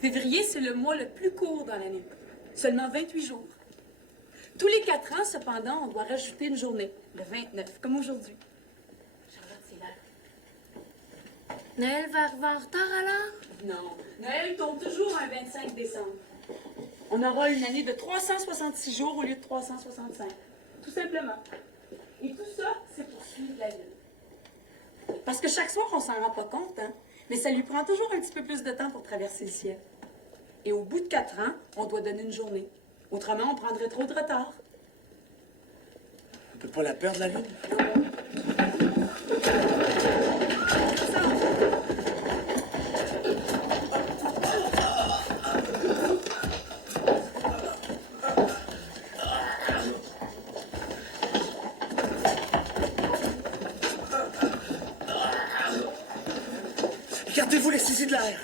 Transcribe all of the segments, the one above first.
Février, c'est le mois le plus court dans l'année. Seulement 28 jours. Tous les 4 ans, cependant, on doit rajouter une journée, le 29, comme aujourd'hui. Charlotte, c'est là. Noël va arriver en retard alors? Non, Noël tombe toujours un 25 décembre. On aura une année de 366 jours au lieu de 365. Tout simplement. Et tout ça, c'est pour suivre la lune. Parce que chaque soir, on s'en rend pas compte, hein? Mais ça lui prend toujours un petit peu plus de temps pour traverser le ciel. Et au bout de 4 ans, on doit donner une journée. Autrement, on prendrait trop de retard. On peut pas la perdre, la lune? Gardez-vous les saisis de l'air!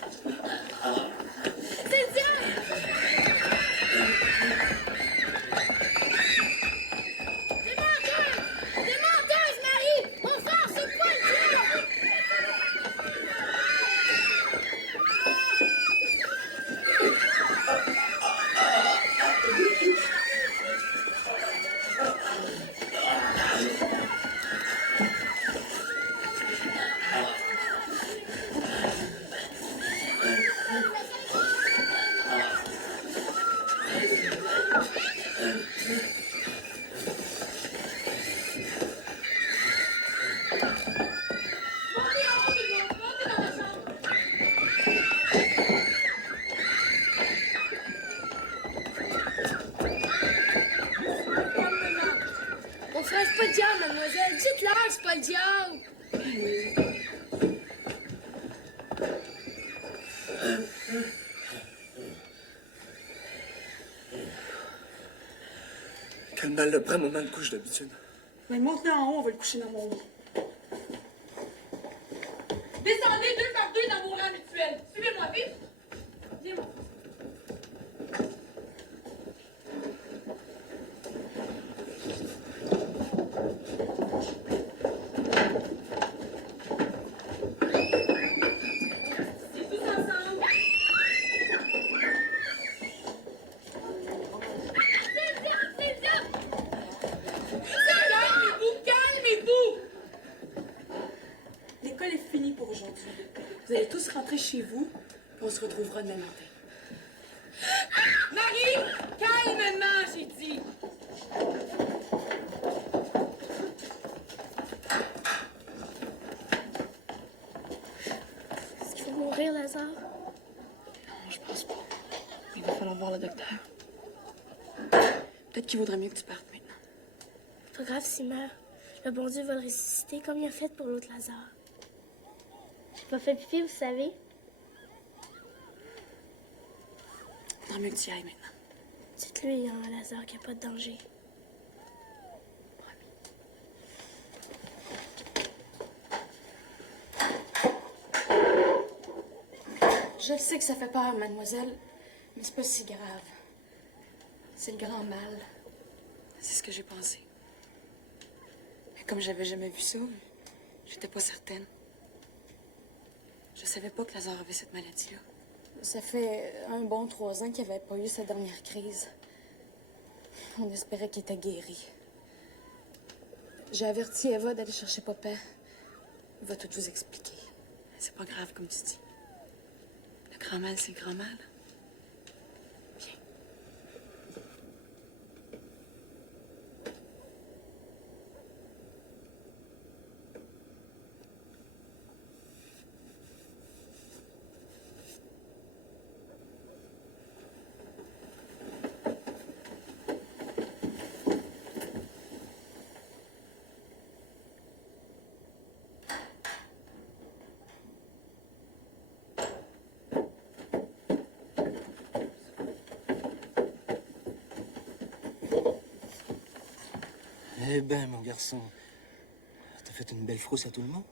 C'est pas le diable, mademoiselle. Dites-leur, c'est pas le diable. Quel mal le prend, mon mal couche d'habitude. Mais monte-le en haut, on va le coucher dans mon lit. Descendez 2 par 2 dans vos rangs mutuels. Suivez-moi, vite. Viens, mon fils. C'est tous ensemble. Calmez-vous! L'école est finie pour aujourd'hui. Vous allez tous rentrer chez vous, et on se retrouvera demain matin. Marie! Calmement, j'ai dit! Est-ce qu'il faut mourir, Lazare? Non, je pense pas. Il va falloir voir le docteur. Peut-être qu'il vaudrait mieux que tu partes maintenant. Pas grave s'il meurt. Le bon Dieu va le ressusciter comme il a fait pour l'autre Lazare. J'ai pas fait pipi, vous savez? Faudrait mieux que tu y ailles maintenant. Dites-lui, hein, à Lazare, qu'il n'y a pas de danger. Je sais que ça fait peur, mademoiselle, mais c'est pas si grave. C'est le grand mal. C'est ce que j'ai pensé. Mais comme j'avais jamais vu ça, j'étais pas certaine. Je savais pas que Lazare avait cette maladie-là. Ça fait un bon 3 ans qu'il n'avait pas eu sa dernière crise. On espérait qu'il était guéri. J'ai averti Eva d'aller chercher papa. Il va tout vous expliquer. C'est pas grave, comme tu dis. Le grand mal, c'est le grand mal. Viens. Eh ben, mon garçon, t'as fait une belle frousse à tout le monde.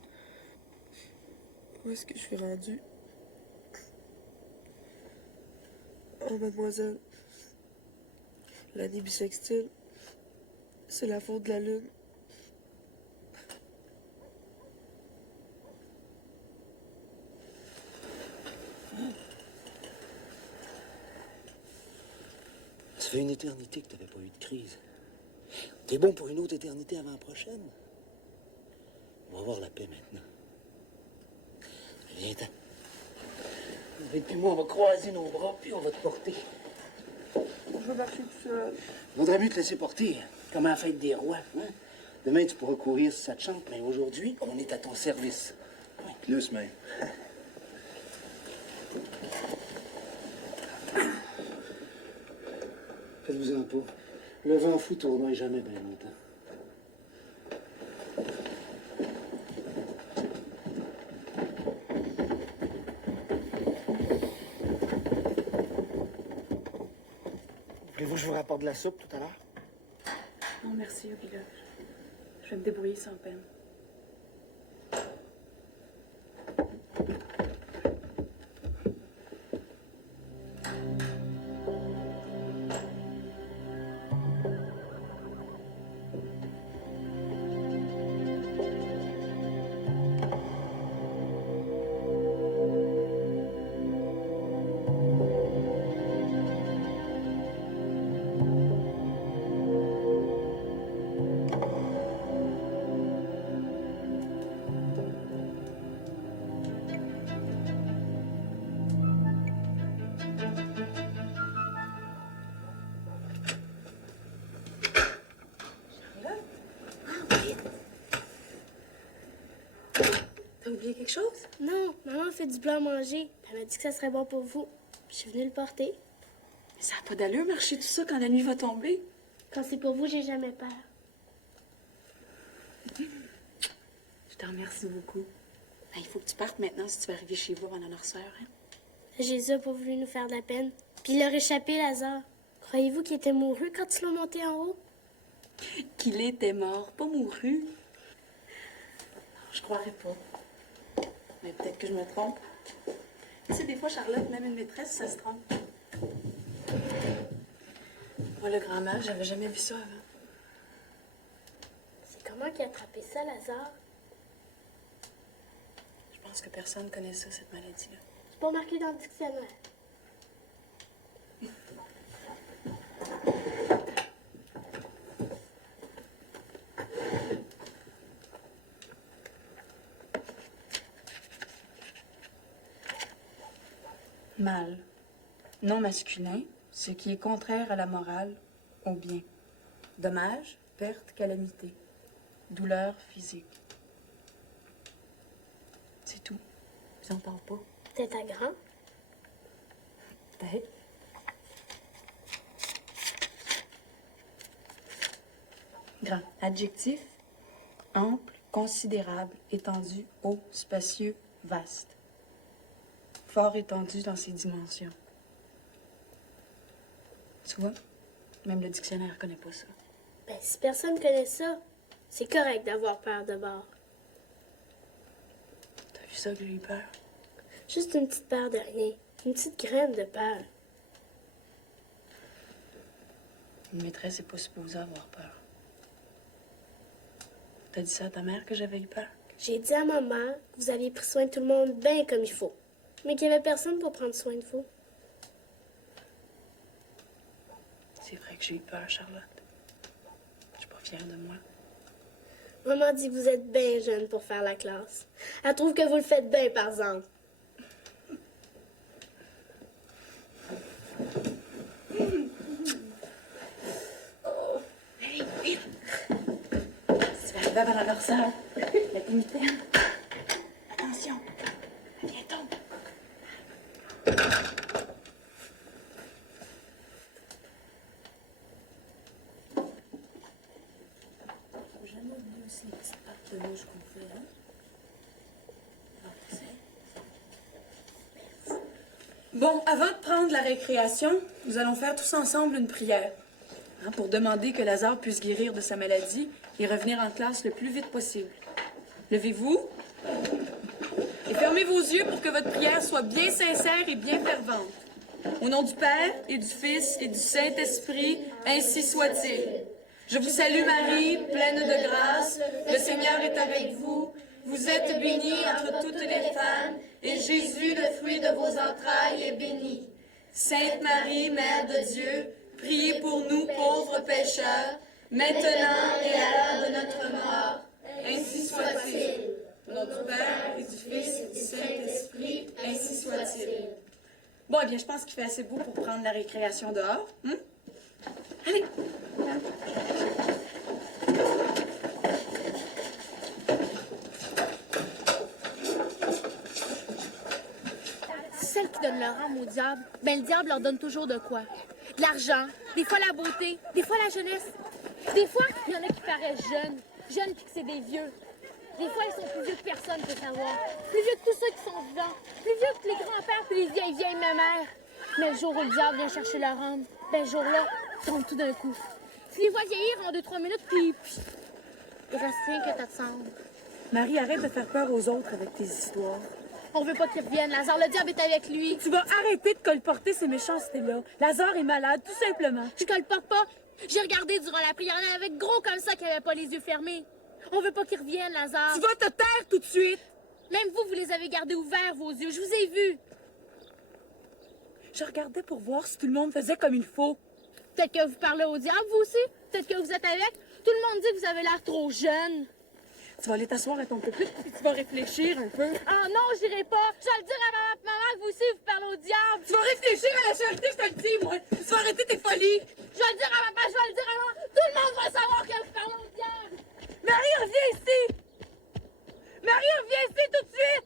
Où est-ce que je suis rendue? Oh, mademoiselle, l'année bissextile, c'est la faute de la lune. Ça fait une éternité que t'avais pas eu de crise. T'es bon pour une autre éternité avant la prochaine. On va avoir la paix maintenant. Viens-t'en. Et puis moi, on va croiser nos bras, puis on va te porter. Je veux marcher tout seul. Vaudrait mieux te laisser porter, comme à la fête des rois. Hein? Demain, tu pourras courir si ça te chante, mais aujourd'hui, on est à ton service. Plus même. Faites-vous-en pas. Le vent fou tourne jamais bien longtemps. Voulez-vous que je vous rapporte de la soupe tout à l'heure? Non, merci, Obila. Je vais me débrouiller sans peine. T'as oublié quelque chose? Non, maman fait du blanc à manger. Elle m'a dit que ça serait bon pour vous. Je suis venue le porter. Mais ça n'a pas d'allure marcher tout ça quand la nuit va tomber. Quand c'est pour vous, j'ai jamais peur. Je te remercie beaucoup. Ben, il faut que tu partes maintenant si tu veux arriver chez vous avant la noirceur. Hein? Jésus n'a pas voulu nous faire de la peine. Puis il leur échappé, Lazare. Croyez-vous qu'il était mouru quand ils l'ont monté en haut? Qu'il était mort, pas mouru. Non, je croirais pas. Mais peut-être que je me trompe. Tu sais, des fois, Charlotte, même une maîtresse, ça se trompe. Moi, le grand mage, j'avais jamais vu ça avant. C'est comment qu'il a attrapé ça, Lazare? Je pense que personne connaît ça, cette maladie-là. C'est pas marqué dans le dictionnaire. Mal. Non masculin, ce qui est contraire à la morale, au bien. Dommage, perte, calamité. Douleur physique. C'est tout. J'entends pas. Peut-être à grand. Peut-être. Grand. Adjectif. Ample, considérable, étendu, haut, spacieux, vaste. Fort étendu dans ses dimensions. Tu vois? Même le dictionnaire ne connaît pas ça. Ben, si personne connaît ça, c'est correct d'avoir peur de bord. T'as vu ça que j'ai eu peur? Juste une petite peur de rien. Une petite graine de peur. Une maîtresse n'est pas supposée avoir peur. T'as dit ça à ta mère que j'avais eu peur? J'ai dit à maman que vous aviez pris soin de tout le monde bien comme il faut. Mais qu'il n'y avait personne pour prendre soin de vous. C'est vrai que j'ai eu peur, Charlotte. Je suis pas fière de moi. Maman dit que vous êtes bien jeune pour faire la classe. Elle trouve que vous le faites bien, par exemple. Oh, hey, vite! Si tu vas arriver avant la noirceur, la mitaine. Attention, à bientôt. Faut jamais oublier aussi les petites pattes de mouche qu'on fait, hein? Bon, avant de prendre la récréation, nous allons faire tous ensemble une prière. pour demander que Lazare puisse guérir de sa maladie et revenir en classe le plus vite possible. Levez-vous et fermez vos yeux pour que votre prière soit bien sincère et bien fervente. Au nom du Père et du Fils et du Saint-Esprit, ainsi soit-il. Je vous salue Marie, pleine de grâce, le Seigneur est avec vous. Vous êtes bénie entre toutes les femmes, et Jésus, le fruit de vos entrailles, est béni. Sainte Marie, Mère de Dieu, priez pour nous pauvres pécheurs, maintenant et à l'heure de notre mort. Ainsi soit-il. Au nom du Père et du Fils et du Saint-Esprit, ainsi soit-il. Bon, eh bien, je pense qu'il fait assez beau pour prendre la récréation dehors. Allez! Celles qui donnent leur âme au diable, ben le diable leur donne toujours de quoi? De l'argent, des fois la beauté, des fois la jeunesse. Des fois, il y en a qui paraissent jeunes puis que c'est des vieux. Des fois, ils sont plus vieux que personne peut savoir. Plus vieux que tous ceux qui sont vivants. Plus vieux que les grands-pères puis les vieilles mémères. Mais le jour où le diable vient chercher leur âme, ben ce jour-là, ils tombent tout d'un coup. Tu les vois vieillir en 2-3 minutes, puis il reste rien que ta cendre. Marie, arrête de faire peur aux autres avec tes histoires. On veut pas qu'il revienne. Lazare, le diable est avec lui. Tu vas arrêter de colporter ces méchancetés-là. Lazare est malade, tout simplement. Je colporte pas. J'ai regardé durant la prière, il y en avait gros comme ça qui avait pas les yeux fermés. On veut pas qu'il revienne, Lazare. Tu vas te taire tout de suite. Même vous les avez gardés ouverts, vos yeux. Je vous ai vus. Je regardais pour voir si tout le monde faisait comme il faut. Peut-être que vous parlez au diable, vous aussi. Peut-être que vous êtes avec. Tout le monde dit que vous avez l'air trop jeune. Tu vas aller t'asseoir à ton pupitre puis tu vas réfléchir un peu. Ah non, j'irai pas. Je vais le dire à maman que vous aussi, vous parlez au diable. Tu vas réfléchir à la charité, je te le dis, moi. Tu vas arrêter tes folies. Je vais le dire à papa, je vais le dire à maman. Tout le monde va savoir que vous parlez au diable. Marie, reviens ici. Marie, reviens ici tout de suite.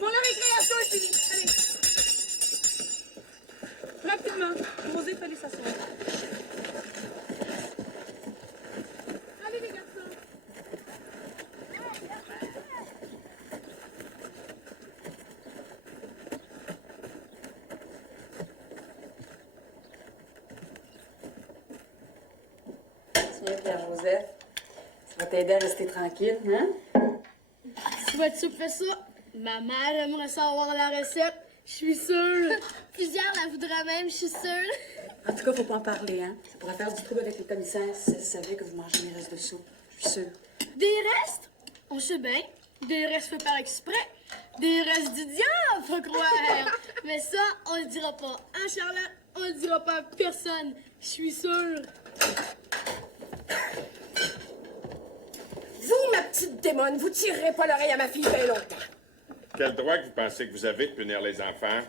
Bon, la récréation est finie. Allez. Rapidement. Rosée, fallait s'asseoir. Allez, les garçons. Tiens, Pierre-Joseph, ça va t'aider à rester tranquille, hein? Tu vas tu fais ça? Ma mère aimerait savoir la recette. Je suis sûre. Plusieurs la voudraient même, je suis sûre. En tout cas, faut pas en parler, hein? Ça pourrait faire du trouble avec les commissaires si elles savaient que vous mangez mes restes de soupe. Je suis sûre. Des restes? On sait bien. Des restes faits par exprès. Des restes du diable, faut croire. Mais ça, on le dira pas. Hein, Charlotte? On le dira pas à personne. Je suis sûre. Vous, ma petite démone, vous tirerez pas l'oreille à ma fille bien longtemps. Quel droit que vous pensez que vous avez de punir les enfants?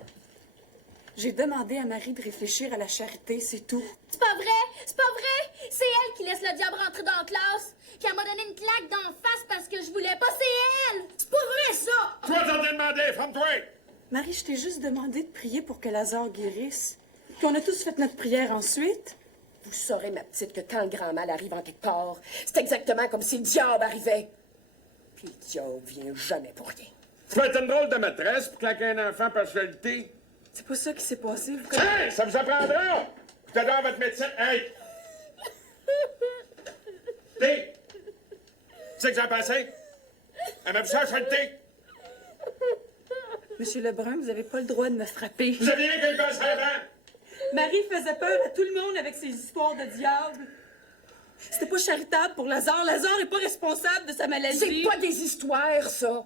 J'ai demandé à Marie de réfléchir à la charité, c'est tout. C'est pas vrai! C'est pas vrai! C'est elle qui laisse le diable rentrer dans la classe. Qui m'a donné une claque d'en face parce que je voulais pas. C'est elle! C'est pas vrai, ça! Toi, t'en as demandé, ferme-toi! Marie, je t'ai juste demandé de prier pour que Lazare guérisse. Puis on a tous fait notre prière ensuite. Vous saurez, ma petite, que quand le grand mal arrive en quelque part, c'est exactement comme si le diable arrivait. Puis le diable vient jamais pour rien. Tu vas être une drôle de maîtresse pour claquer un enfant par partialité. C'est pas ça qui s'est passé. Vous Hey, ça vous apprendra! Je te donne votre médecin. Hey! Thé! Tu sais que j'en pensais? Elle m'a vu ça, je fais le thé! Monsieur Lebrun, vous avez pas le droit de me frapper. Vous aviez rien qu'un gosse avant! Marie faisait peur à tout le monde avec ses histoires de diable. C'était pas charitable pour Lazare. Lazare est pas responsable de sa maladie. C'est pas des histoires, ça.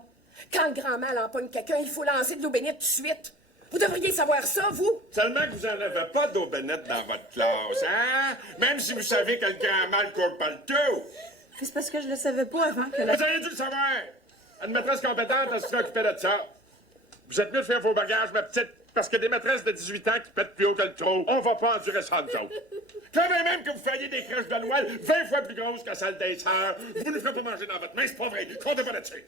Quand le grand mal empoigne quelqu'un, il faut lancer de l'eau bénite tout de suite. Vous devriez savoir ça, vous. Seulement que vous en avez pas d'eau bénite dans votre classe, hein? Même si vous savez que le grand mal court pas le tout. C'est parce que je le savais pas avant que la... Vous avez dû le savoir! Une maîtresse compétente, elle sera occupée de ça. Vous êtes mieux de faire vos bagages, ma petite, parce que des maîtresses de 18 ans qui pètent plus haut que le trou, on va pas endurer ça, nous autres. Quand même que vous fassiez des crèches de Noël 20 fois plus grosses que celle des sœurs, vous ne ferez pas manger dans votre main, c'est pas vrai. Comptez pas là-dessus.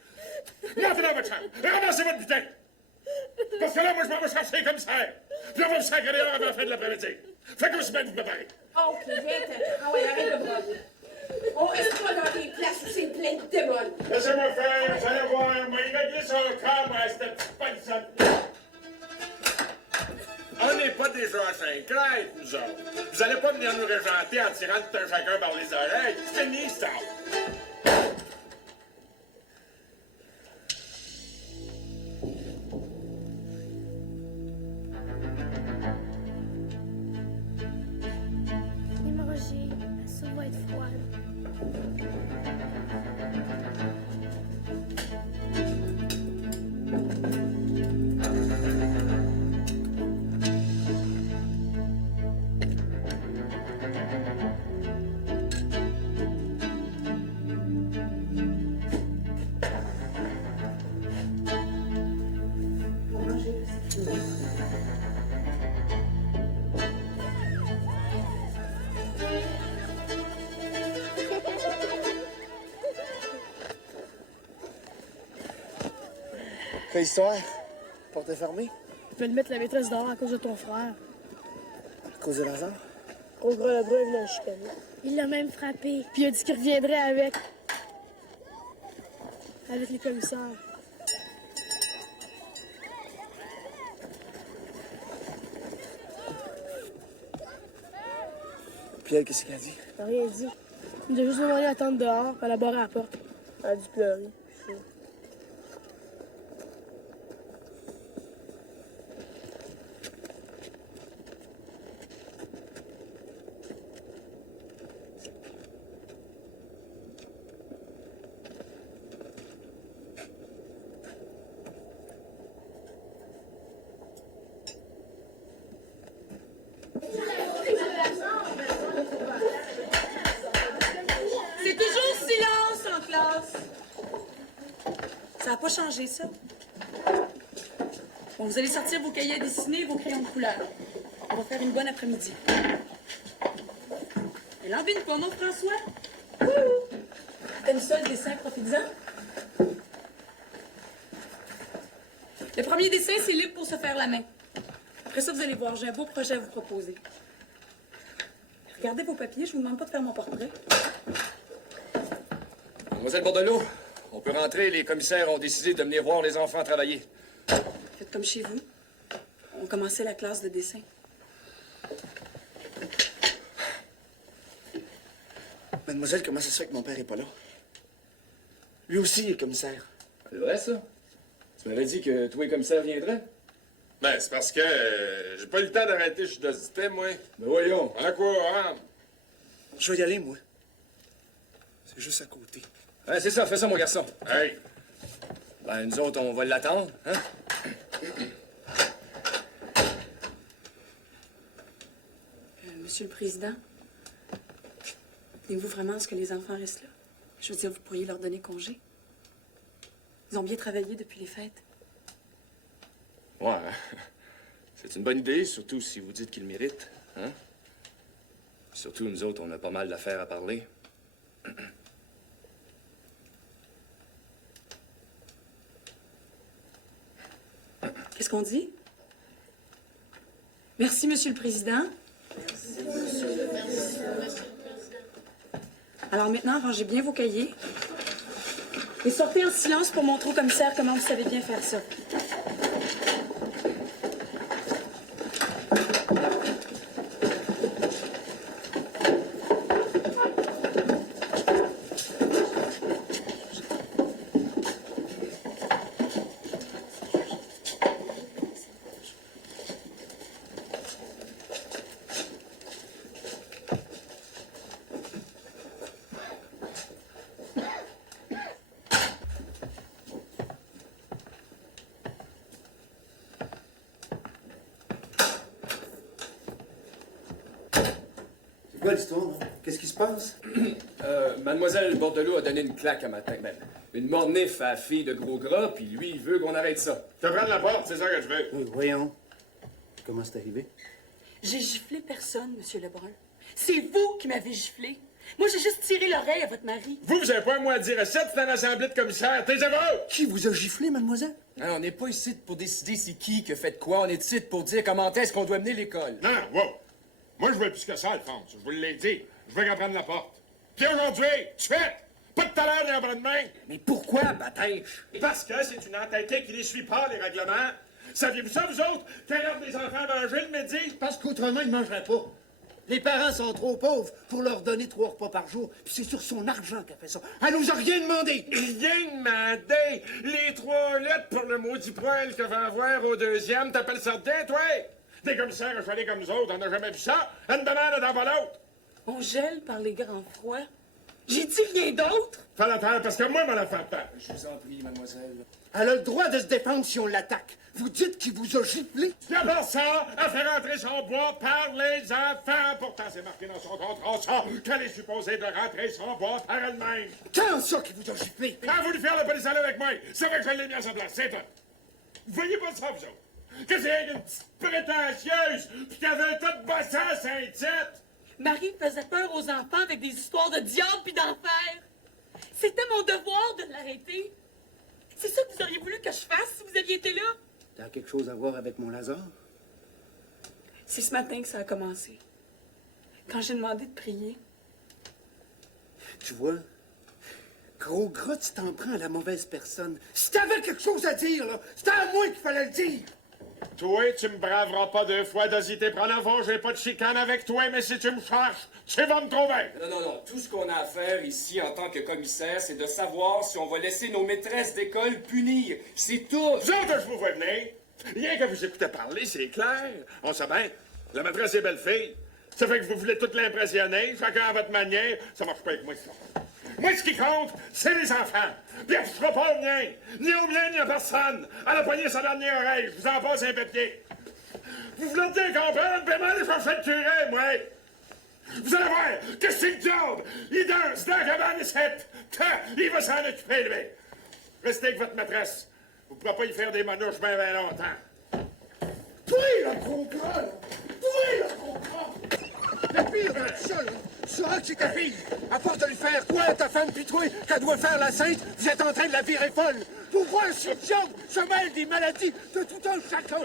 Montez dans votre chambre et ramassez votre butin. Parce que là, moi, je m'en vais chercher les commissaires. Puis on va vous sacrer dehors avant la fin de l'après-midi. Faites aussi bien de vous préparer. OK, viens-t'en. Ah ouais, arrête de broder. On reste pas dans des places où c'est plein de démons. Laissez-moi faire, vous allez voir, moi, il a glissé son corps, moi, cette petite personne. pas déjà à 5 crêtes, nous autres. Vous allez pas venir nous régenter en tirant tout un chacun par les oreilles. C'est fini, ça. Hémorragie, la soupe va être froide. Quelle histoire? Porte fermée? Je vais le mettre la maîtresse dehors à cause de ton frère. À cause de Lazare? Au gros, le bras, il l'a chicané. Il l'a même frappé. Puis il a dit qu'il reviendrait avec. Avec les commissaires. Puis elle, qu'est-ce qu'elle a dit? Elle a rien dit. Il a juste demandé d'attendre dehors, à la barre à la porte. Elle a dû pleurer. C'est toujours silence en classe. Ça n'a pas changé, ça. Bon, vous allez sortir vos cahiers à dessiner et vos crayons de couleur. On va faire une bonne après-midi. Elle en vine pas, mon François? Wouhou! T'aimes ça, le dessin, profites-en? Le premier dessin, c'est libre pour se faire la main. Après ça, vous allez voir, j'ai un beau projet à vous proposer. Regardez vos papiers, je vous demande pas de faire mon portrait. Mademoiselle Bordelot, on peut rentrer. Les commissaires ont décidé de venir voir les enfants travailler. Faites comme chez vous. On commençait la classe de dessin. Mademoiselle, comment ça se fait que mon père est pas là? Lui aussi est commissaire. C'est vrai, ça? Tu m'avais dit que tous les commissaires viendraient? Ben, c'est parce que j'ai pas eu le temps d'arrêter chez Dosité, moi. Ben voyons. À quoi, hein? Je vais y aller, moi. C'est juste à côté. Ouais, c'est ça, fais ça, mon garçon. Hey! Ben, nous autres, on va l'attendre, hein? Monsieur le Président, tenez-vous vraiment à ce que les enfants restent là? Je veux dire, vous pourriez leur donner congé. Ils ont bien travaillé depuis les fêtes. Ouais, c'est une bonne idée, surtout si vous dites qu'ils le méritent, hein? Surtout, nous autres, on a pas mal d'affaires à parler. Qu'est-ce qu'on dit? Merci, Monsieur le Président. Alors maintenant, rangez bien vos cahiers. Et sortez en silence pour montrer au commissaire comment vous savez bien faire ça. C'est quoi l'histoire, là? Qu'est-ce qui se passe? Mademoiselle Bordelot a donné une claque un matin, ben, une mornif à la fille de gros gras, puis lui, il veut qu'on arrête ça. Te prendre la porte, c'est ça que je veux. Oui, voyons. Comment c'est arrivé? J'ai giflé personne, Monsieur Lebrun. C'est vous qui m'avez giflé. Moi, j'ai juste tiré l'oreille à votre mari. Vous avez pas un mot à dire à ça, c'est une assemblée de commissaires. T'es aveux! Qui vous a giflé, mademoiselle? Hein, on n'est pas ici pour décider c'est qui fait de quoi, on est ici pour dire comment est-ce qu'on doit mener l'école. Non, non, wow. Moi, je veux plus que ça, Alphonse. Je vous l'ai dit. Je veux qu'elle prenne la porte. Puis aujourd'hui, tu fais! Pas de tout à l'heure ni après-demain! Mais pourquoi, bataille? Parce que c'est une entêtée qui ne suit pas les règlements. Saviez-vous ça, vous autres? Quelle heure des enfants à manger le midi? Parce qu'autrement, il ne mangerait pas. Les parents sont trop pauvres pour leur donner 3 repas par jour. Puis c'est sur son argent qu'elle fait ça. Elle nous a rien demandé. Rien demandé! Les 3 lettres pour le maudit poil que va avoir au deuxième, t'appelles ça dedans, toi? Des commissaires affalés comme nous autres, on n'a jamais vu ça. Une demande d'en va l'autre. On gèle par les grands froids. J'ai dit rien d'autre. Fais la terre, parce que moi, me la fait peur. Je vous en prie, mademoiselle. Elle a le droit de se défendre si on l'attaque. Vous dites qu'il vous a giflé. D'abord ça, à faire entrer son bois par les enfants. Pourtant, c'est marqué dans son contrat, ça, qu'elle est supposée de rentrer son bois par elle-même. Quand ça qu'il vous a giflé? Quand vous voulu faire le police avec moi, c'est vrai que je l'ai mis à sa place, c'est tout. Vous voyez pas ça, vous autres? Que c'est une petite prétentieuse, pis qu'elle avait un tas de bossins à Saint-Tite. Marie faisait peur aux enfants avec des histoires de diable puis d'enfer. C'était mon devoir de l'arrêter. C'est ça que vous auriez voulu que je fasse si vous aviez été là? T'as quelque chose à voir avec mon Lazare? C'est ce matin que ça a commencé. Quand j'ai demandé de prier. Tu vois, gros gras, tu t'en prends à la mauvaise personne. Si t'avais quelque chose à dire, là, c'était à moi qu'il fallait le dire. Toi, tu me braveras pas 2 fois d'hésiter prendre avant, j'ai pas de chicane avec toi, mais si tu me cherches, tu vas me trouver. Non. Tout ce qu'on a à faire ici en tant que commissaire, c'est de savoir si on va laisser nos maîtresses d'école punir. C'est tout. Vous autres, je vous vois venir. Rien que vous écoutez parler, c'est clair. On sait bien. La maîtresse est belle fille. Ça fait que vous voulez toutes l'impressionner, chacun à votre manière. Ça marche pas avec moi, ça. Moi, ce qui compte, c'est les enfants. Puis elle ne touchera pas au mien. Ni au mien, ni à personne. Elle a poigné sa dernière oreille. Je vous en passe un papier. Vous voulez bien comprendre? Ben, aller chercher le curé, moi. Vous allez voir que c'est le job. Il danse dans la cabane ici. Il va s'en occuper, lui. Restez avec votre maîtresse. Vous ne pourrez pas y faire des manouches bien longtemps. Toi, le gros gras, là! Toi, le gros gras! Le pire dans tout ça, là, tu sauras que c'est ta fille. À force de lui faire quoi à ta femme pis toi, qu'elle doit faire la sainte, vous êtes en train de la virer folle. Pour voir si le diable se mêle des maladies de tout un chacun.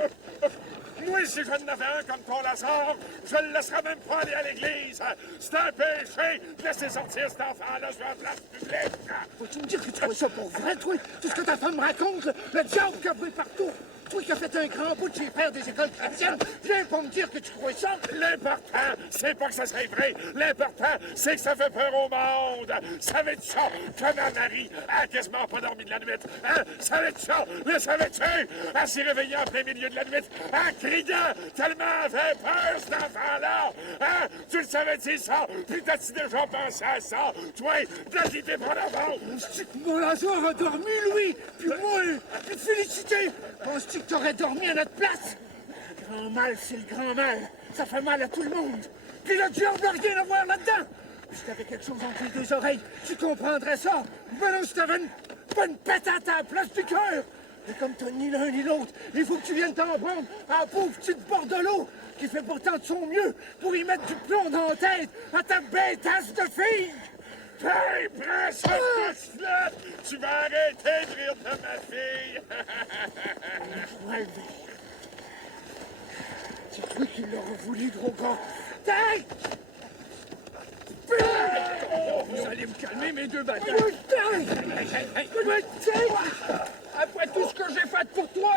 Moi, si je n'avais un comme ton Lazare, je ne le laisserais même pas aller à l'église. C'est un péché de laisser sortir cet enfant-là sur la place publique. Faut-tu me dire que tu crois ça pour vrai, toi? Tout ce que ta femme me raconte, là, le diable qui a brûlé partout. Toi qui as fait un grand bout de chez faire des écoles chrétiennes, viens pas me dire que tu crois ça. L'important, c'est pas que ça serait vrai. L'important, c'est que ça fait peur au monde. Savais-tu ça? Que ma Marie a quasiment pas dormi de la nuit. Hein? Savais-tu ça? Le savais-tu? Elle s'est réveillée en plein milieu de la nuit en criant tellement elle avait peur, cet enfant-là. Hein? Tu le savais-tu, ça? Puis t'as-tu déjà pensé à ça? Toi, de l'idée pour l'avant. Penses-tu que mon Lazare a dormi, Louis? Puis moi, puis Félicité? Penses-tu que t'aurais dormi à notre place? Le grand mal, c'est le grand mal. Ça fait mal à tout le monde. Puis le diable n'a rien à voir là-dedans. Si t'avais quelque chose entre les 2 oreilles, tu comprendrais ça. Mais non, si t'avais une bonne patate à la place du cœur. Et comme t'as ni l'un ni l'autre, il faut que tu viennes t'en prendre à la pauvre petite bordelot qui fait pourtant de son mieux pour y mettre du plomb dans la tête à ta bêtasse de fille. Hey, prends ça, pouce-là! Tu vas arrêter de rire de ma fille! Ouais, c'est toi qui l'auras voulu, gros gars. Hey! Vous allez me calmer, mes 2 batailles. Après tout ce que j'ai fait pour toi,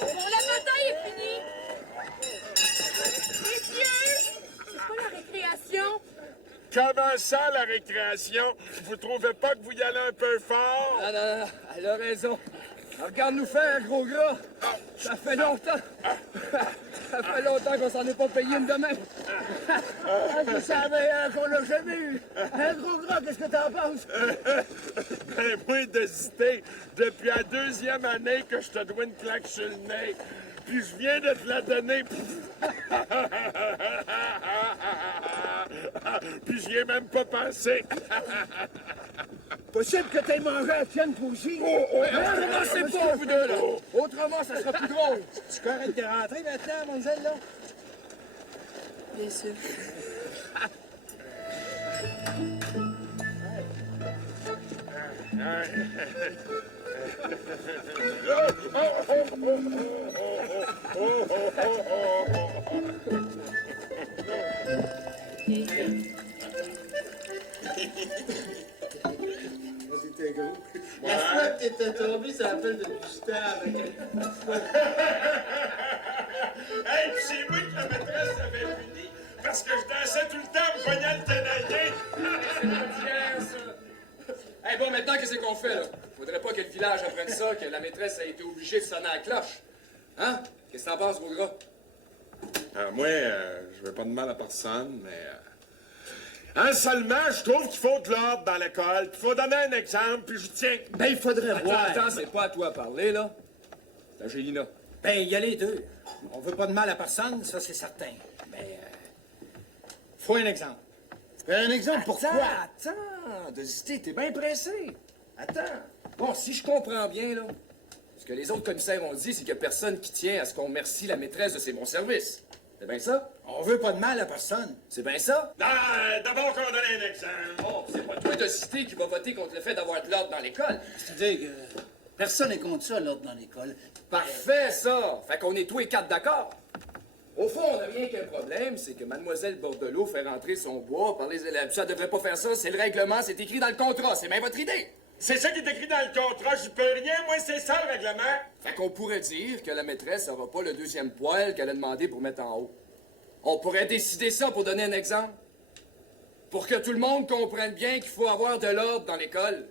Bon, la bataille est finie. Messieurs, c'est pas la récréation. Comment ça, la récréation? Vous trouvez pas que vous y allez un peu fort? Non, elle a raison. Regarde-nous faire, gros gras. Ça fait longtemps. Ça fait longtemps qu'on s'en est pas payé une de même. vous savez qu'on l'a jamais eu. Un gros gras, qu'est-ce que t'en penses? Ben, moi, d'hésiter. Depuis la 2e année que je te dois une claque sur le nez. Puis je viens de te la donner. Puis j'y ai même pas pensé. Possible que t'aies mangé à tienne, toi aussi. Commencez pas, vous deux, là. Autrement, ça sera plus drôle. Tu correct de rentrer maintenant, mademoiselle, là? Bien sûr. C'était gros. La fois que t'étais tombé sur la pelle de Gustave avec Hey, puis c'est moi que la maîtresse avait puni parce que je dansais tout le temps en pognant le tenaillé. Hey, bon, maintenant, qu'est-ce qu'on fait, là? Faudrait pas que le village apprenne ça, que la maîtresse a été obligée de sonner à la cloche. Hein? Qu'est-ce que t'en penses, gros gras? Moi, je veux pas de mal à personne, mais... seulement, je trouve qu'il faut de l'ordre dans l'école, puis il faut donner un exemple, puis je tiens... Ben, il faudrait voir. Attends, c'est pas à toi à parler, là. C'est à Gélina. Ben, il y a les deux. On veut pas de mal à personne, ça c'est certain. Mais, faut un exemple. Un exemple pourquoi? Attends, Dosité, t'es bien pressé. Attends. Bon, si je comprends bien, là, ce que les autres commissaires ont dit, c'est qu'il y a personne qui tient à ce qu'on remercie la maîtresse de ses bons services. C'est bien ça? On veut pas de mal à personne. C'est bien ça? Non, d'abord qu'on donne un exemple. Oh, c'est pas toi, Dosité, qui va voter contre le fait d'avoir de l'ordre dans l'école. C'est-à-dire que personne n'est contre ça, l'ordre dans l'école. Parfait, ça! Fait qu'on est tous les quatre d'accord. Au fond, on n'a rien qu'un problème, c'est que Mademoiselle Bordelot fait rentrer son bois par les élèves. Ça devrait pas faire ça, c'est le règlement, c'est écrit dans le contrat, c'est même votre idée. C'est ça qui est écrit dans le contrat, j'y peux rien, moi, c'est ça le règlement. Fait qu'on pourrait dire que la maîtresse n'aura pas le deuxième poil qu'elle a demandé pour mettre en haut. On pourrait décider ça pour donner un exemple. Pour que tout le monde comprenne bien qu'il faut avoir de l'ordre dans l'école.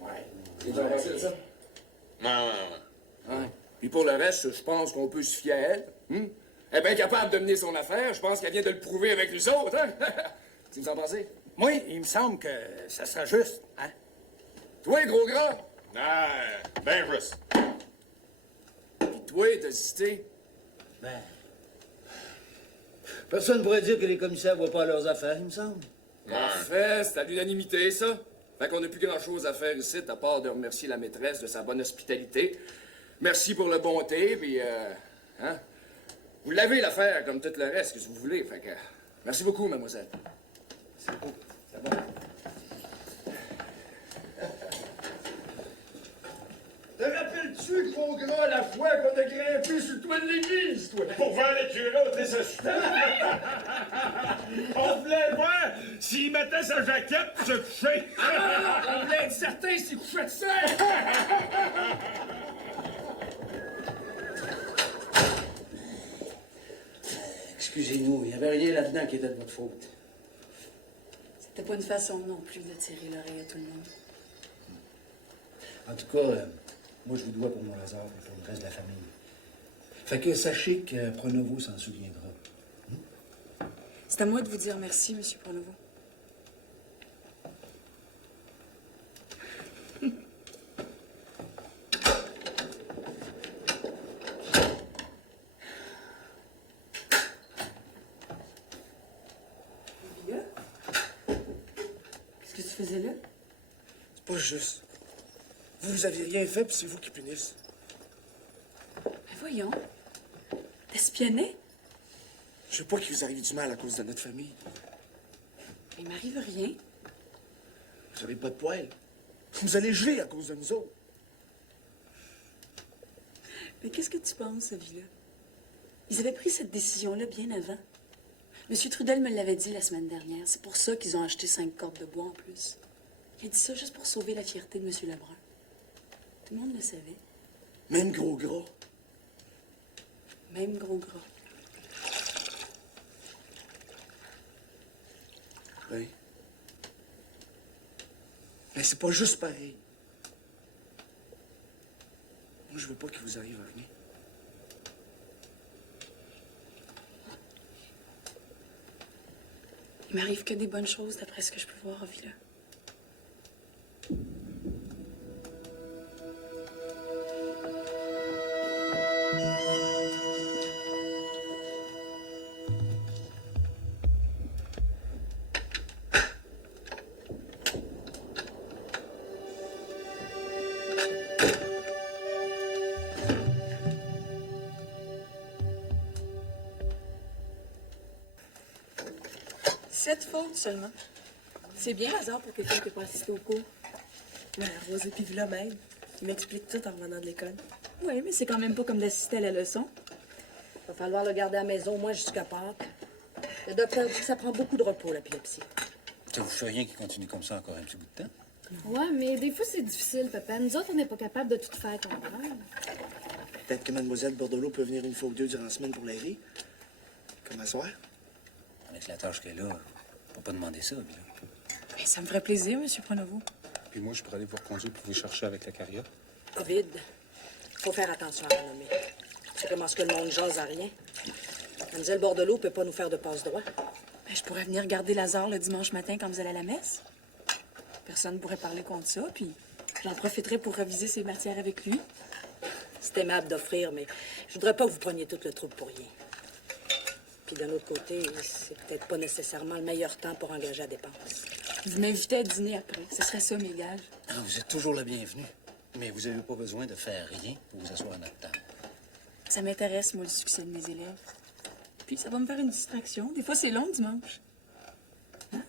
Ouais. Et tu as pensé de ça? Ouais. Puis pour le reste, je pense qu'on peut se fier à elle. Elle est bien capable de mener son affaire. Je pense qu'elle vient de le prouver avec nous autres, hein? Tu me sens penser? Oui, il me semble que ça sera juste, hein? Toi, gros gras? Ben juste. Puis toi, Dosité? Ben... Personne ne pourrait dire que les commissaires voient pas leurs affaires, il me semble. Parfait, c'est à l'unanimité, ça. Fait qu'on n'a plus grand-chose à faire ici, à part de remercier la maîtresse de sa bonne hospitalité. Merci pour le bon thé, puis hein? Vous l'avez l'affaire, comme tout le reste, que vous voulez, fait que... Merci beaucoup, mademoiselle. C'est beau, c'est bon. Te rappelles-tu, gros gras, la fois qu'on a grimpé sur le toit de l'église, toi? Pour voir les curés au désastre. On voulait voir s'il mettait sa jaquette pour se coucher. On voulait être certain s'il couchait de ça! Excusez-nous, il n'y avait rien là-dedans qui était de votre faute. C'était pas une façon non plus de tirer l'oreille à tout le monde. En tout cas, moi je vous dois pour mon Lazare et pour le reste de la famille. Fait que sachez que Pronovo s'en souviendra. C'est à moi de vous dire merci, Monsieur Pronovo. Qu'est-ce que tu faisais là? C'est pas juste. Vous avez rien fait, puis c'est vous qui punissez. Ben voyons. T'espionnais? Je veux pas qu'il vous arrive du mal à cause de notre famille. Il m'arrive rien. Vous avez pas de poêle. Vous allez geler à cause de nous autres. Mais qu'est-ce que tu penses, Villa? Ils avaient pris cette décision-là bien avant. Monsieur Trudel me l'avait dit la semaine dernière. C'est pour ça qu'ils ont acheté 5 cordes de bois en plus. Il a dit ça juste pour sauver la fierté de Monsieur Lebrun. Tout le monde le savait. Même gros gras. Même gros gras. Oui. Mais c'est pas juste pareil. Moi, je veux pas qu'il vous arrive rien. Il m'arrive que des bonnes choses d'après ce que je peux voir, Villa. Cette faute seulement. C'est bien hasard pour quelqu'un qui n'a pas assisté au cours. Ouais, Rose et puis Vlomède. Il m'explique tout en revenant de l'école. Oui, mais c'est quand même pas comme d'assister à la leçon. va falloir le garder à la maison au moins jusqu'à Pâques. Le docteur dit que ça prend beaucoup de repos, l'épilepsie. Ça vous fait rien qu'il continue comme ça encore un petit bout de temps? Ouais, mais des fois, c'est difficile, papa. Nous autres, on n'est pas capable de tout faire comprendre. Peut-être que Mademoiselle Bordelot peut venir une fois ou deux durant la semaine pour l'aider. Comme à soir. Avec la tâche qu'elle a, on peut pas demander ça, bien. Ben, ça me ferait plaisir, M. Pronovo. Puis moi, je pourrais aller vous reconduire pour vous chercher avec la carrière. Ovid, faut faire attention à la renommée. C'est comment ce que le monde jase à rien. Mademoiselle Bordelot peut pas nous faire de passe-droit. Ben, je pourrais venir garder Lazare le dimanche matin quand vous allez à la messe. Personne ne pourrait parler contre ça, puis j'en profiterai pour reviser ses matières avec lui. C'est aimable d'offrir, mais je voudrais pas que vous preniez tout le trouble pour rien. Puis d'un autre côté, c'est peut-être pas nécessairement le meilleur temps pour engager la dépense. Vous m'invitez à dîner après. Ce serait ça, mes gages. Ah, vous êtes toujours la bienvenue. Mais vous n'avez pas besoin de faire rien pour vous asseoir à notre table. Ça m'intéresse, moi, le succès de mes élèves. Puis ça va me faire une distraction. Des fois, c'est long, dimanche. Hein?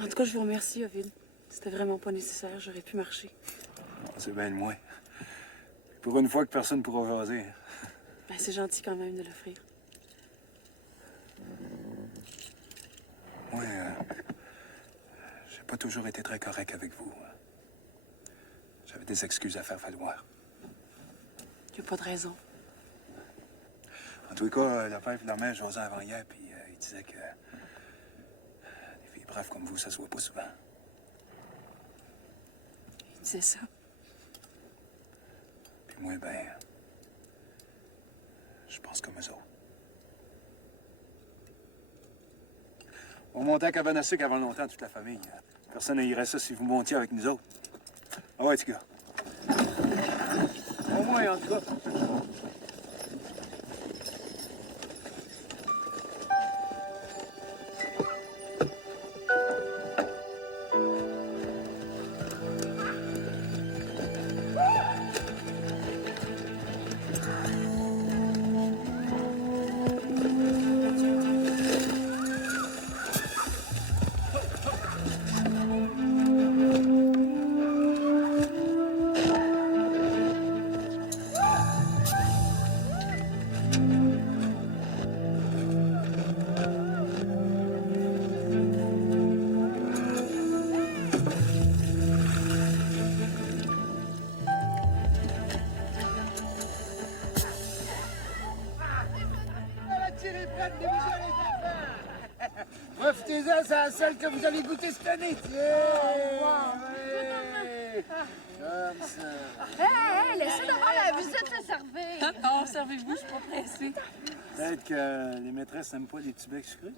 En tout cas, je vous remercie, Ovid. C'était vraiment pas nécessaire. J'aurais pu marcher. C'est bien le moins. Pour une fois que personne ne pourra jaser. Ben, c'est gentil quand même de l'offrir. Moi, j'ai pas toujours été très correct avec vous. J'avais des excuses à faire valoir. Y a pas de raison. En tout cas, le père et la mère jasaient avant hier, puis ils disaient que des filles braves comme vous, ça se voit pas souvent. Il disait ça. Puis moi, ben, je pense comme eux autres. On montait à Cabanassuc avant longtemps, toute la famille. Personne n'irait ça si vous montiez avec nous autres. Ah ouais, petit gars. Au moins, en tout cas. Profitez-en, c'est la seule que vous allez goûter cette année. Tiens! Comme ça. Hé, laissez devant la visite se servir. Non, servez-vous, je suis pas pressée. Peut-être que les maîtresses n'aiment pas les petits becs sucrés.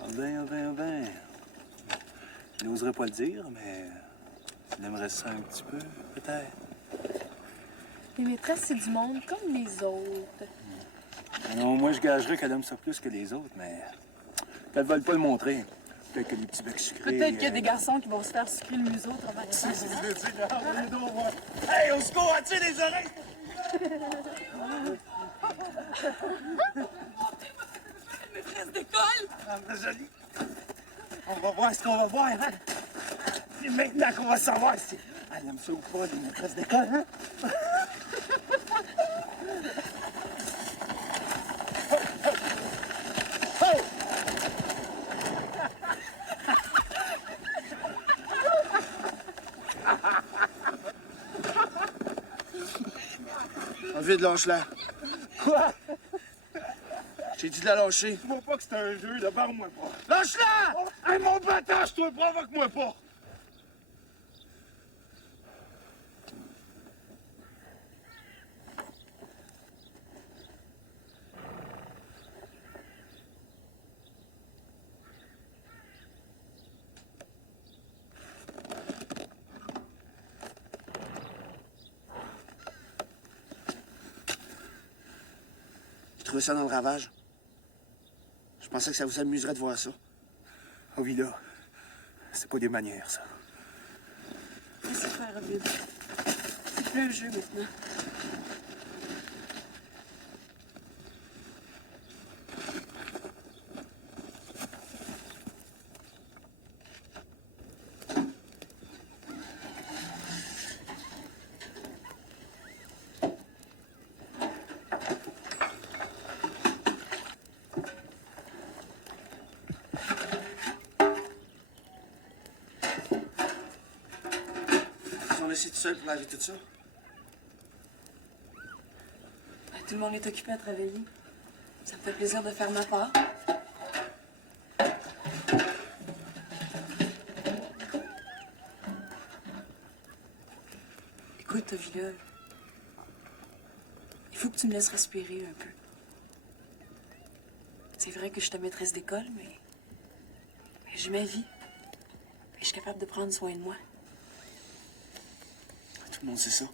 Ah ben. Je n'oserais pas le dire, mais tu l'aimerais ça un petit peu, peut-être. Les maîtresses, c'est du monde comme les autres. Non, moi, je gagerais qu'elle aime ça plus que les autres, mais qu'elles ne veulent pas le montrer. Peut-être que les petits becs sucrés... Peut-être qu'il y a des garçons qui vont se faire sucrer le museau avant de ça. Hey, au secours, attire les oreilles! Maîtresse d'école! Ah, ben, joli. On va voir ce qu'on va voir, hein? C'est maintenant qu'on va savoir si elle aime ça ou pas, les maîtresses d'école, hein? Envie de lâche-la. Quoi? J'ai dit de la lâcher. Tu vois pas que c'est un jeu, là, barre-moi pas. Lâche-la! Hey, mon battage, toi, provoque-moi pas! J'ai trouvé ça dans le ravage. Je pensais que ça vous amuserait de voir ça. Oh, Villa, c'est pas des manières, ça. Laissez faire, Ovid. C'est plus un jeu maintenant. laissé tout seul pour laver tout ça? Tout le monde est occupé à travailler. Ça me fait plaisir de faire ma part. Écoute, Villa, il faut que tu me laisses respirer un peu. C'est vrai que je suis ta maîtresse d'école, mais j'ai ma vie. Et je suis capable de prendre soin de moi. Tout le monde sait ça.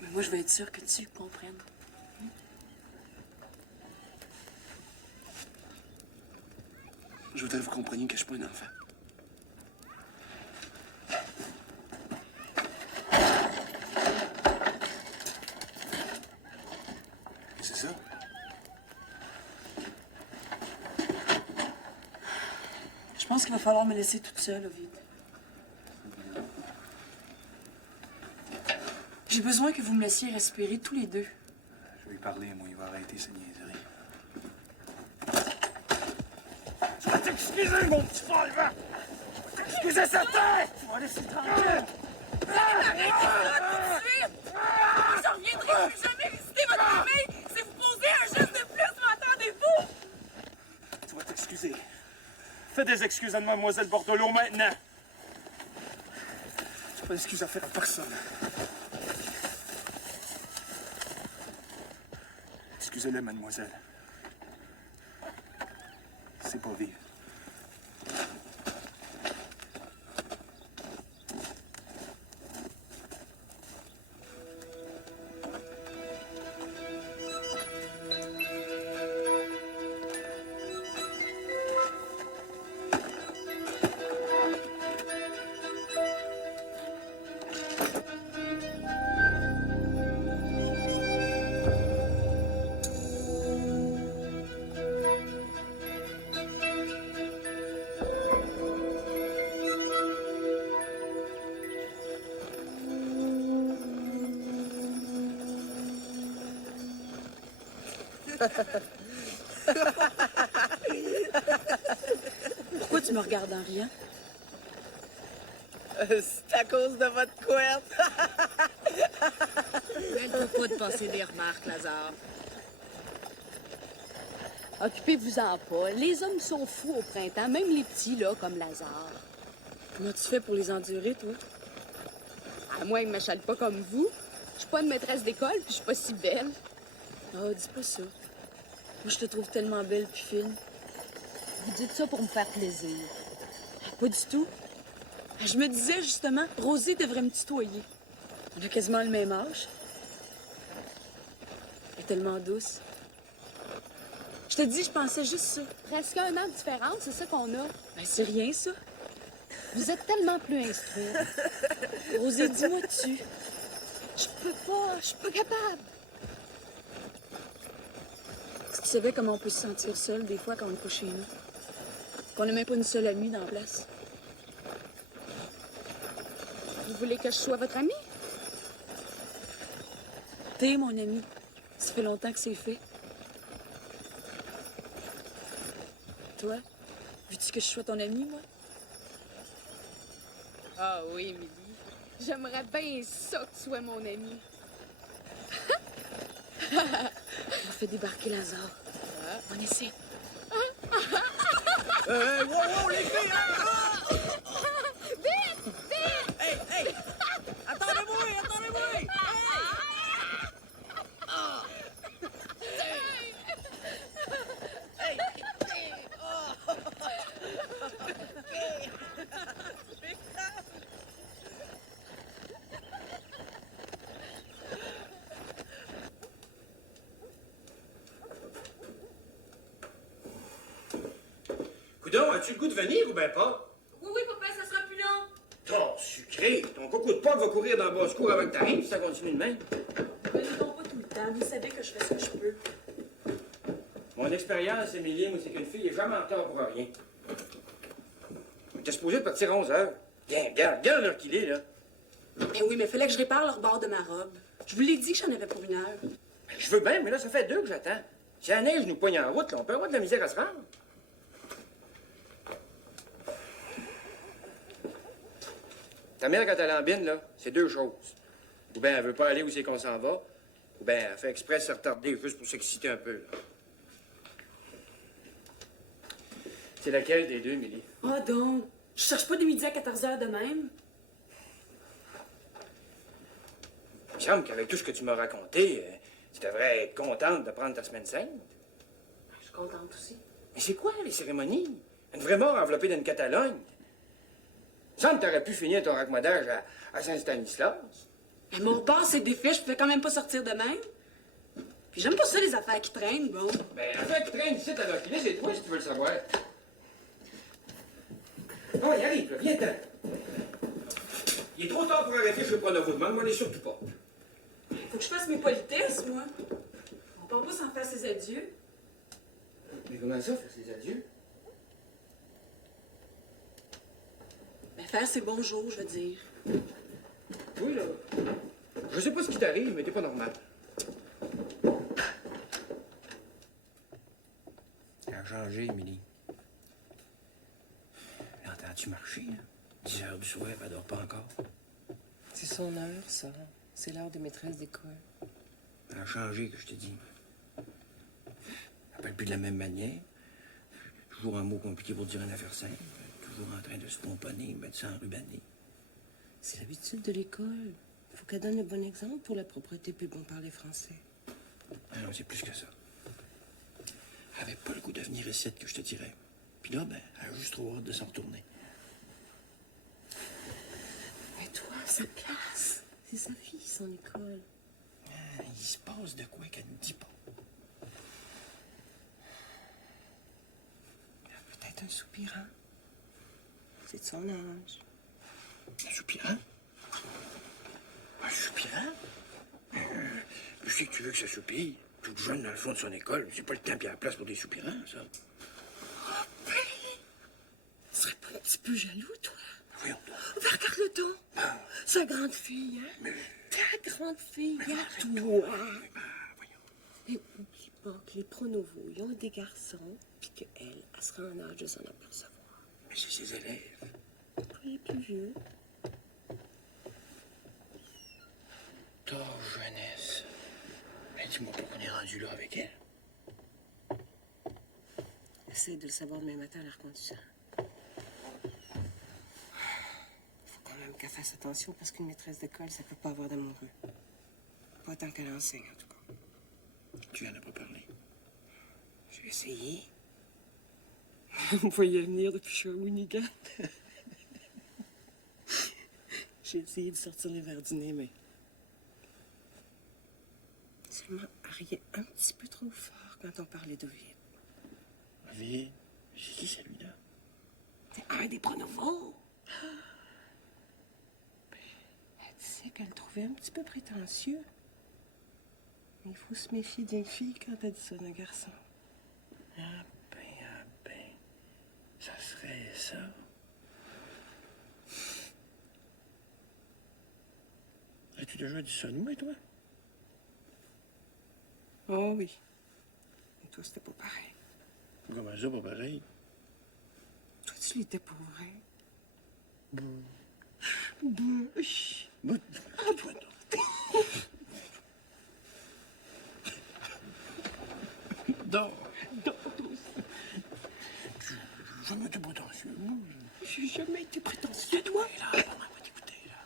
Mais moi, je veux être sûre que tu comprennes. Je voudrais que vous compreniez que je suis pas un enfant. C'est ça? Je pense qu'il va falloir me laisser toute seule, Ovid. J'ai besoin que vous me laissiez respirer tous les deux. Je vais lui parler, moi, il va arrêter ses niaiseries. Tu vas t'excuser, mon petit frère! Excusez sa tête! Tu vas laisser tranquille! Je reviendrai plus jamais visiter votre famille! Si vous posez un geste de plus, m'entendez-vous? Tu vas t'excuser. Fais des excuses à Mademoiselle Bordelot maintenant. Tu n'as pas d'excuses à faire à personne. Excusez-le, mademoiselle. C'est pas vivre. Pourquoi tu me regardes en riant? C'est à cause de votre couette. Elle ne peut pas de passer des remarques, Lazare. Occupez-vous-en pas. Les hommes sont fous au printemps, même les petits, là, comme Lazare. Comment tu fais pour les endurer, toi? À moi, ils ne m'achalent pas comme vous. Je suis pas une maîtresse d'école, puis je suis pas si belle. Oh, dis pas ça. Moi, je te trouve tellement belle puis fine. Vous dites ça pour me faire plaisir. Pas du tout. Je me disais, justement, Rosie devrait me tutoyer. On a quasiment le même âge. Elle est tellement douce. Je te dis, je pensais juste ça. Presque 1 an de différence, c'est ça qu'on a. Ben, c'est rien, ça. Vous êtes tellement plus instruite. Rosie, dis-moi dessus. Je suis pas capable. Si tu savais comment on peut se sentir seul des fois quand on n'est pas chez nous. Qu'on n'a même pas une seule amie dans la place. Vous voulez que je sois votre amie? T'es mon ami. Ça fait longtemps que c'est fait. Toi, veux-tu que je sois ton ami, moi? Ah oui, Émilie. J'aimerais bien ça que tu sois mon amie. On fait débarquer Lazare. On essaie. Wow, les filles! Vite! Vite! Hey! Attendez-moi! Coudon, as-tu le goût de venir ou ben pas? Oui, papa, ça sera plus long. Ton sucré! Ton coco de Pâques va courir dans le basse-cour avant que t'arrives si ça continue de même. Venez donc pas tout le temps. Vous savez que je fais ce que je peux. Mon expérience, Émilie, moi, c'est qu'une fille est jamais en retard pour rien. T'es supposé de partir à 11 heures. Viens, regarde l'heure qu'il est, là. Mais oui, mais fallait que je répare le rebord de ma robe. Je vous l'ai dit que j'en avais pour 1 heure. Ben, je veux bien, mais là, ça fait 2 que j'attends. Si la neige nous poigne en route, là, on peut avoir de la misère à se rendre. Ta mère, quand elle embine, là, c'est deux choses. Ou bien elle veut pas aller où c'est qu'on s'en va, ou bien elle fait exprès de se retarder juste pour s'exciter un peu, là. C'est laquelle des deux, Millie? Oh donc, je cherche pas de midi à 14h de même. Il me semble qu'avec tout ce que tu m'as raconté, tu devrais être contente de prendre ta semaine sainte. Je suis contente aussi. Mais c'est quoi, les cérémonies? Une vraie mort enveloppée d'une Catalogne? Il me semble que t'aurais pu finir ton raccommodage à Saint-Stanislas. Mais mon père s'est défait, je pouvais quand même pas sortir de même. Puis j'aime pas ça, les affaires qui traînent, bon. Ben, l'affaire qui traîne ici, t'as l'oculé, c'est toi, si tu veux le savoir. Oh, il arrive, là, viens-t'en. Il est trop tard pour arrêter, je veux pas le vous demande, surtout pas. Faut que je fasse mes politesses, moi. On part pas sans faire ses adieux. Mais comment ça, faire ses adieux? Ben, faire ses bonjours, je veux dire. Oui, là. Je sais pas ce qui t'arrive, mais t'es pas normal. Elle a changé, Émilie. L'entends-tu marcher, là? 10 heures du soir, elle dort pas encore. C'est son heure, ça. C'est l'heure des maîtresses d'école. Elle a changé, que je te dis. Elle parle plus de la même manière. Toujours un mot compliqué pour dire une affaire simple. Toujours en train de se pomponner, mettre ça en rubané. C'est l'habitude de l'école. Il faut qu'elle donne le bon exemple pour la propreté puis bon parler français. Ah non, c'est plus que ça. Elle avait pas le goût de venir ici, que je te dirais. Puis là, ben, elle a juste trop hâte de s'en retourner. Mais toi, sa place. C'est sa fille, son école. Ah, il se passe de quoi qu'elle ne dit pas. Peut-être un soupirant. C'est de son âge. Un soupirant? Un soupirant? Je sais que tu veux que ça soupire. Toute jeune dans le fond de son école, c'est pas le temps et la place pour des soupirants, ça. Tu serais pas un petit peu jaloux, toi? Voyons donc. Ben, regarde-le donc. Sa grande fille, hein? Ta grande fille, à toi. Et oublie pas que les pronovos, ils ont des garçons, puis qu'elle, elle sera en âge de s'en apercevoir. Mais c'est ses élèves. Toi, les plus vieux. Ta jeunesse. Mais dis-moi pourquoi on est rendu là avec elle. Essaye de le savoir demain matin à l'heure qu'on du sang. Faut quand même qu'elle fasse attention parce qu'une maîtresse d'école, ça peut pas avoir d'amoureux. Pas tant qu'elle enseigne, en tout cas. Tu en as pas parlé. J'ai essayé. Vous me voyez venir depuis Shawinigan. J'ai essayé de sortir les verres du nez, mais... Seulement, elle riait un petit peu trop fort quand on parlait d'Ovid. Ovid? C'est qui celui-là? C'est un des pronovos. Elle disait qu'elle le trouvait un petit peu prétentieux. Mais il faut se méfier d'une fille quand elle dit ça d'un garçon. Ah ben. Ça serait ça. As-tu déjà dit ça de moi, toi? Oh oui. Mais toi, c'était pas pareil. Comment ça, pas pareil? Toi, tu l'étais pour vrai. Toi, Dors, toi aussi. J'ai jamais été prétentieux, moi. J'ai jamais été prétentieux, toi. Et là, pas mal t'écouter, là.